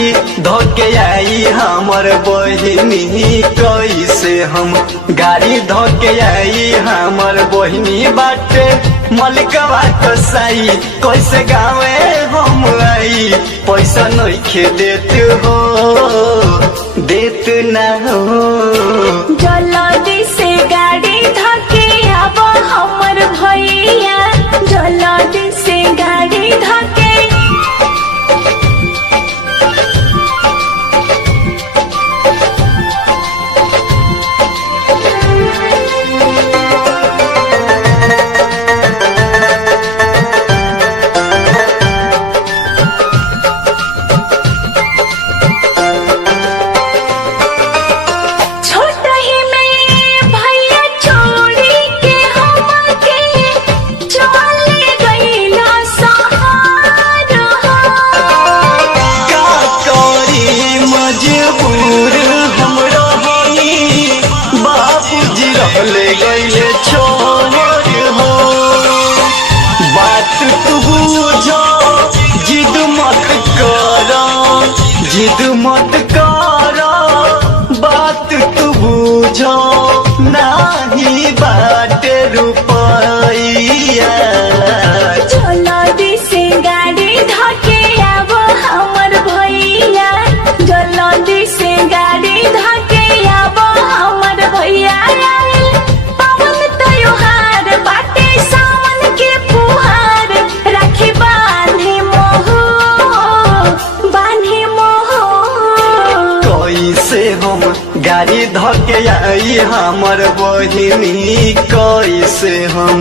गाड़ी धोके आई हमर बहिनी कैसे हम गाड़ी धोके आई हमर बहिनी बाटे मलिकवा कसाई कैसे गावे हम आई पैसा नइखे देत ना हो जल्दी से गाड़ी धके अब हमर भैया जल्दी से गाड़ी धके ले गईले छोड़ हो बात तू बुझो जिद मत करो बात तू बुझो नहीं बाटे रुपैया जल्दी से गाड़ी धके अब हमर भैया जल्दी से गाड़ी धके अब हमर भैया हम गाड़ी धके आई हमर बहिनी कैसे हम